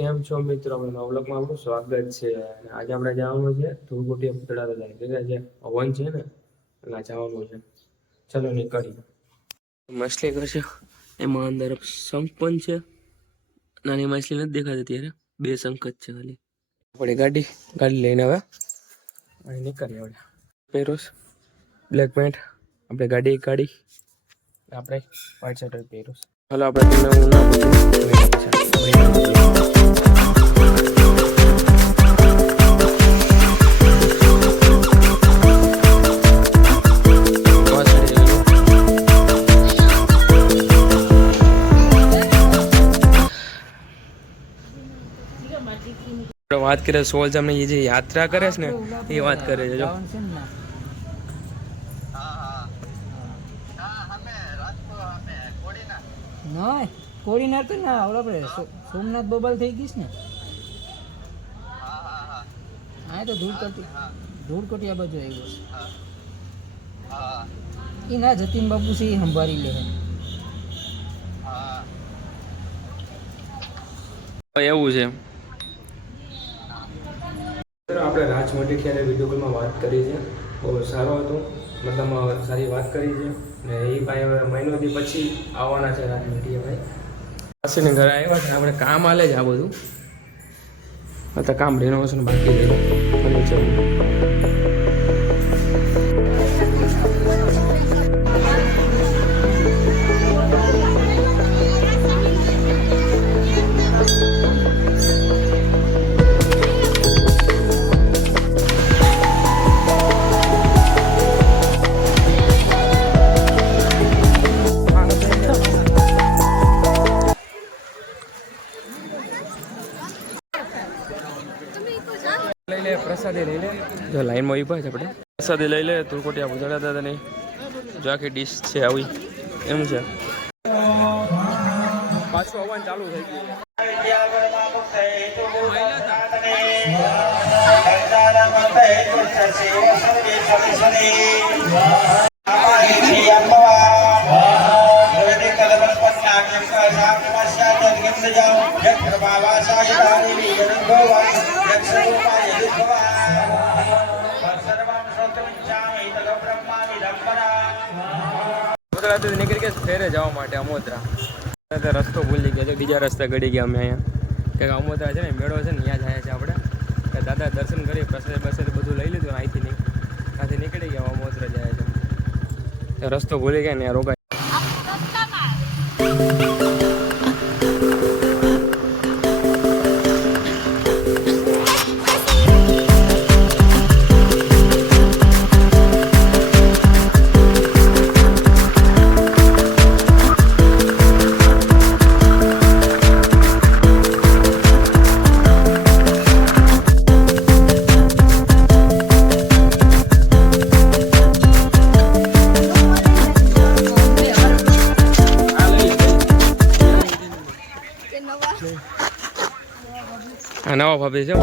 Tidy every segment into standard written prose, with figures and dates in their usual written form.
કેમ છો મિત્રો? આપણા વ્લોગમાં આપનું સ્વાગત છે. અને આજે આપણે જવાનું છે ધૂળકોટી પૂતળા લઈને કે જે હવન છે ને એના જવાનું છે. ચલો નીકળીએ. માછલી કરશે એમાં અંદર શંખ પણ છે. નાની માછલી નથી દેખાતી ત્યારે, બે શંખ જ છે ખાલી. આપણે ગાડી લઈને હવે અહીં નીકળીએ. આપણે પહેરોસ બ્લેક પેન્ટ, આપણે ગાડી આપણે વ્હાઇટ શર્ટ પહેરોસ. હાલો આપણે તમને હું ના પૂછું. વાત કરે સોલ તમને એ જે યાત્રા કરે છે ને એ વાત કરે છે. જો કોડીનાર તો ના આપણે સોમનાથ બોબાલ થઈ ગઈશ ને. હા તો ધૂળકોટી આ બાજુ આવ્યો છે. એ ના જતીન બાપુ છે એ સંભાળી લે. એવું છે. આપણે રાજમોટી ક્યારે વિડીયો કોલમાં વાત કરી છે, બહુ સારો હતો, મતલબ સારી વાત કરી છે. ને એ ભાઈ હવે મહિનોથી પછી આવવાના છે રાજમોટી. ભાઈ પાછળની ઘરે આવ્યા છે. આપણે કામ હાલે છે આ બધું. અત્યારે કામ રેનોવેશન બાકી છે. લઈ લે પ્રસાદી લઈ લે. જો લાઈનમાં ઊભા છે આપણે. પ્રસાદી લઈ લે. ધૂળકોટી આ પૂતળા દાદાની જો આખી ડીશ છે આવી એમ છે. પાછું આવવાનું ચાલુ થઈ ગયું. નીકળી ગયા ફેરે જવા માટે અમોદરા. રસ્તો ભૂલી ગયા છે, બીજા રસ્તે ગળી ગયા અમે અહીંયા. કે અમોદરા છે ને મેળો છે ને ત્યાં જાય છે આપણે. કે દાદા દર્શન કરી પ્રસાદ બધું લઈ લીધું. અહીંથી નીકળી ગયા અમોદરા જાય છે. રસ્તો ભૂલી ગયા ને ત્યાં રોકાય. આ નવા ભાભી છે.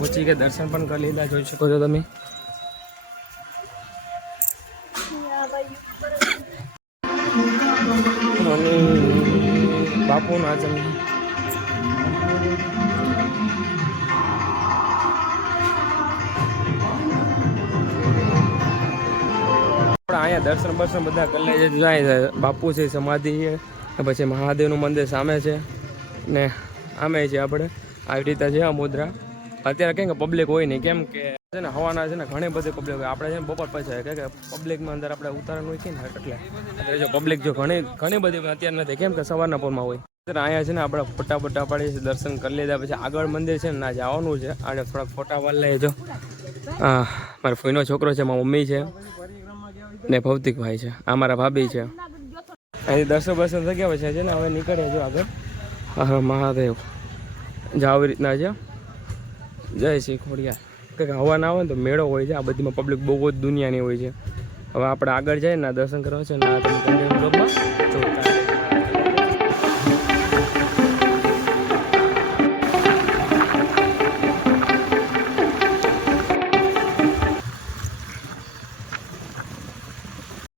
પહોંચી ગયા, દર્શન પણ કરી લીધા, જોઈ શકો છો તમે. બાપુ ના જન્મ અહીંયા દર્શન બધા કરી લે જાય. બાપુ છે, સમાધિ છે, પછી મહાદેવનું મંદિર સામે છે ને આમે છે. આપણે આવી રીતે છે અમોદરા. અત્યારે કેમ કે પબ્લિક હોય નહીં, કેમ કે છે ને હવાના છે ને ઘણી બધી પબ્લિક હોય. આપણે છે ને બપોર પછી કે પબ્લિકમાં અંદર આપણે ઉતારવાનું હોય કે ને એટલે જો પબ્લિક જો ઘણી બધી અત્યારે નથી, કેમ કે સવારના પોરમાં હોય. અહીંયા છે ને આપણે ફોટા પાડીએ છીએ, દર્શન કરી લીધા પછી આગળ મંદિર છે ને ના જવાનું છે. અને થોડાક ફોટા વાળ લઈએ. જો મારા ફોઈનો છોકરો છે, મારી મમ્મી છે ને ભૌતિકભાઈ છે, આ મારા ભાભી છે. અહીં દર્શન થઈ ગયા પછી છે ને હવે નીકળે જો આગળ. મહાદેવ જે આવી રીતના છે. જય શ્રી ખોડિયાર. કંઈક હવા ના આવે ને તો મેળો હોય છે. આ બધીમાં પબ્લિક બહુ જ દુનિયાની હોય છે. હવે આપણે આગળ જઈએ ને દર્શન કરવા છે ને આ તમે કન્ટિન્યુ બ્લોગમાં જોતા રહેજો.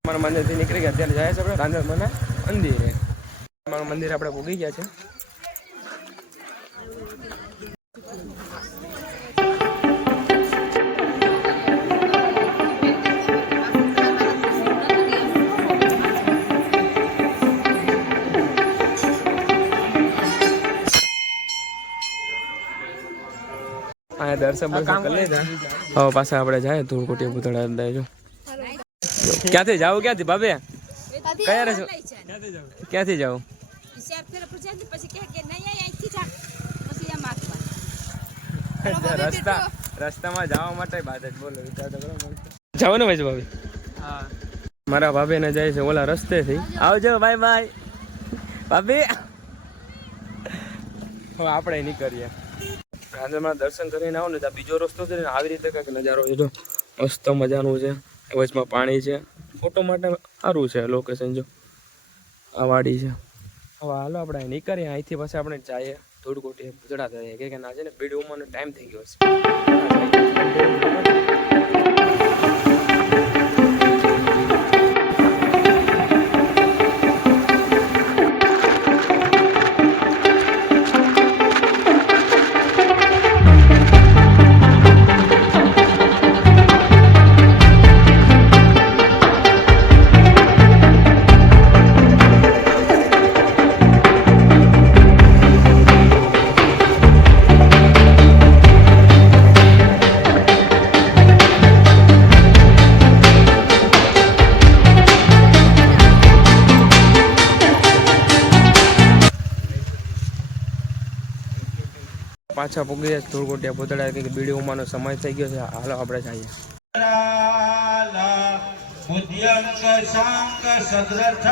અમારા મંદિરથી નીકળી ગયા અત્યારે જાય છે આપણે ગાંધીમાં મંદિરે. અમારું મંદિર આપણે ભોગી ગયા છે. અહીંયા દર્શન કરી લીધા. હવે પાછા આપણે જાય ધૂળકોટી પૂતળા દેજો. ક્યાંથી જાવ? ક્યાંથી ભાભી? કયા રહેશો? ક્યાંથી જાવ? રસ્તામાં જવા માટે બાદ જ બોલો. જાવ ને ભાઈ ભાભી? હા. મારા ભાભી ને જાય છે ઓલા રસ્તેથી. આવજો બાય બાય ભાભી. હવે આપણે નીકળીએ. ગાંધીમાં દર્શન કરીને આવો ને ત્યાં બીજો રસ્તો છે ને આવી રીતે કંઈક નજારો છે. જો મસ્ત મજાનું છે. વચમાં પાણી છે. ફોટો માટે સારું છે લોકેશન. જો આ વાડી છે. હવે હાલો આપણે નીકળીએ. અહીંથી પછી આપણે જઈએ ધૂળકોટી પૂતળા થઈએ કે ના છે ને બીડ ઉમરનો ટાઈમ થઈ ગયો છે. પાછા પૂગી ધૂળકોટિયા પૂતળા કે બીડી ઉમાનો સમય થઈ ગયો છે. હાલો આપણે જઈએ. બુદ્ધ્યંક શાંક સદ્રથ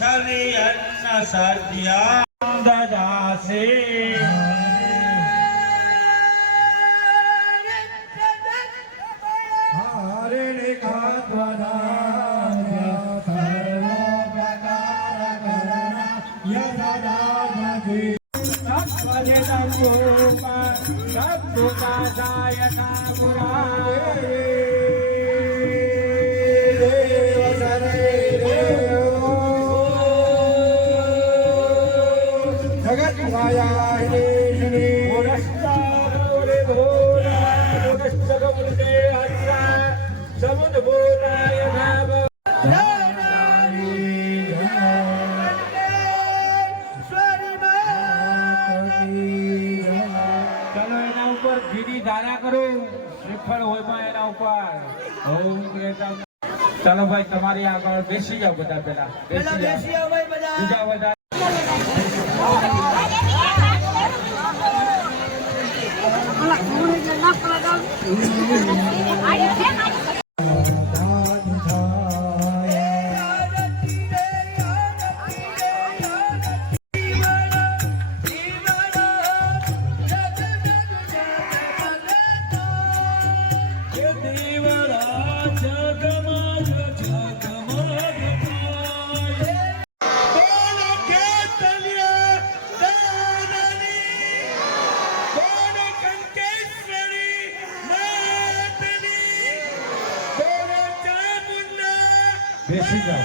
છવિ અન્ન સત્યા દદાસે હરે રે કાત્વના સર્વ પ્રકાર કરના યદદાજી ધારા કરો શ્રીફળ હોય એના ઉપર. ચાલો ભાઈ તમારી આગળ બેસી જાઓ બધા. પેલા બેસી જાઓ બીજા બધા. બેસી જાઓ.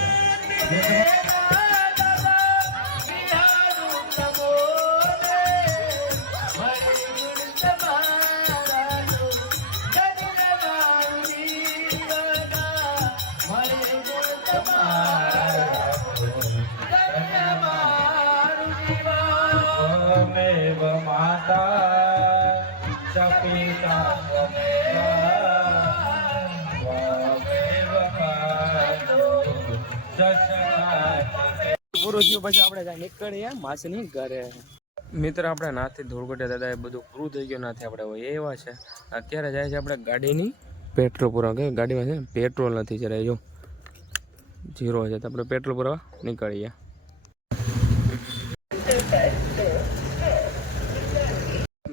પૂરું થયું પછી આપણે ત્યાં નીકળીએ માસની ઘરે. મિત્ર આપણે નાથી ધૂળકોટિયા દાદા એ બધું પૂરું થઈ ગયું. નાથી આપણે એવા છે અત્યારે જાય છે આપણે ગાડીની પેટ્રોલ પૂરવા. કે ગાડીમાં છે ને પેટ્રોલ નથી જરાય. જો 0 છે તો આપણે પેટ્રોલ પૂરવા નીકળીએ.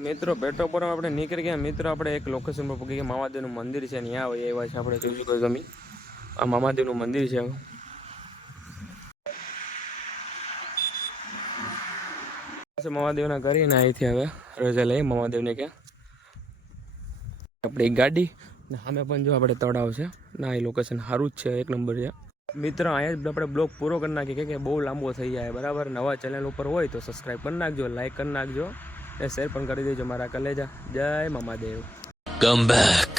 મિત્રો પેટ્રોલ પંપ આપણે નીકળી ગયા. મિત્રો આપણે એક લોકેશન પર પહોંચી ગયા. મામાદેવનું મંદિર છે, ત્યાં આવે એવા છે. આપણે જોઈ શકો તમે આ મામાદેવનું મંદિર છે. મામાદેવના ઘરે ને અહીંથી હવે રજા લઈએ મામાદેવને ક્યાં આપણે એક ગાડી ને સામે પણ જો આપણે તળાવ છે ના, એ લોકેશન સારું જ છે, એક નંબર છે. મિત્રો અહીંયા જ આપણે બ્લોગ પૂરો કરી નાખીએ કે બહુ લાંબો થઈ જાય બરાબર. નવા ચેનલ ઉપર હોય તો સબસ્ક્રાઈબ કરી નાખજો, લાઈક કરી નાખજો ને શેર પણ કરી દેજો મારા કલેજા. જય મામાદેવ. Come back.